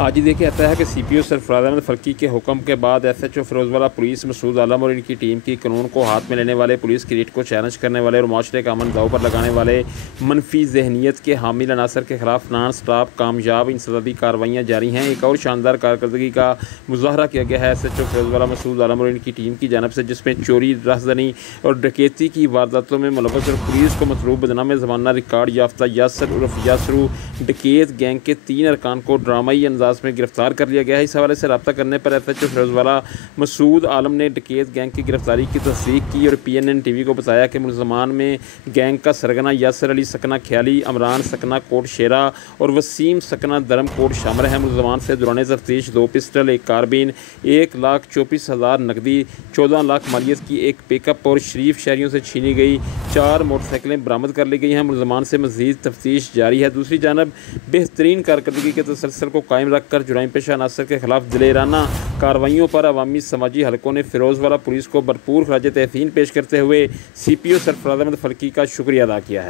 आज ही देखिए आता है कि सीपीओ सरफराज अहमद फरकी के हुक्म के बाद एसएचओ फिरोजवाला पुलिस मसूद आलम और इनकी टीम की कानून को हाथ में लेने वाले, पुलिस की रीट को चैलेंज करने वाले और माशरे का अमन दाव पर लगाने वाले मनफी जहनीत के हामिल अनासर के खिलाफ नॉन स्टॉप कामयाब इंसदादी कार्रवाइयाँ जारी हैं। एक और शानदार कारकर्दगी का मुजाहरा किया गया है एसएचओ फिरोजवाला मसूद आलम और इनकी टीम की जानब से, जिसमें चोरी, राहजनी और डकैती की वारदातों में मुलव्वस और पुलिस को मतलूब बदनाम ज़माना रिकॉर्ड याफ्ता यासर उर्फ यासरू डकैत गैंग के 3 अरकान को ड्रामाई अंदाज में गिरफ्तार कर लिया गया है। इस हवाले से रब्ता करने पर एसएचओ फिरोजवाला मसूद आलम ने डकैत गैंग की गिरफ्तारी की तस्दीक की और पीएनएन टीवी को बताया कि मुलजमान में गैंग का सरगना यासर अली सकना ख्याली, अमरान सकना कोट शेरा और वसीम सकना धर्म कोट शामिल है। मुलजमान से दौरान तफ्तीश 2 पिस्टल, 1 कारबीन, 1,24,000 नकदी, 14 लाख मालियत की एक पिकअप और शरीफ शहरियों से छीनी गई 4 मोटरसाइकिलें बरामद कर ली गई हैं। मुलजमान से मज़ीद तफ्तीश जारी है। दूसरी जानब बेहतरीन कारकर्दगी के तसलसल को कायम रखकर जुराइम पेशा अनासर के खिलाफ दिलेराना कार्रवाइयों पर अवामी समाजी हलकों ने फिरोजवाला पुलिस को भरपूर खराज तहसीन पेश करते हुए सीपीओ सरफराज अहमद फरकी का शुक्रिया अदा किया है।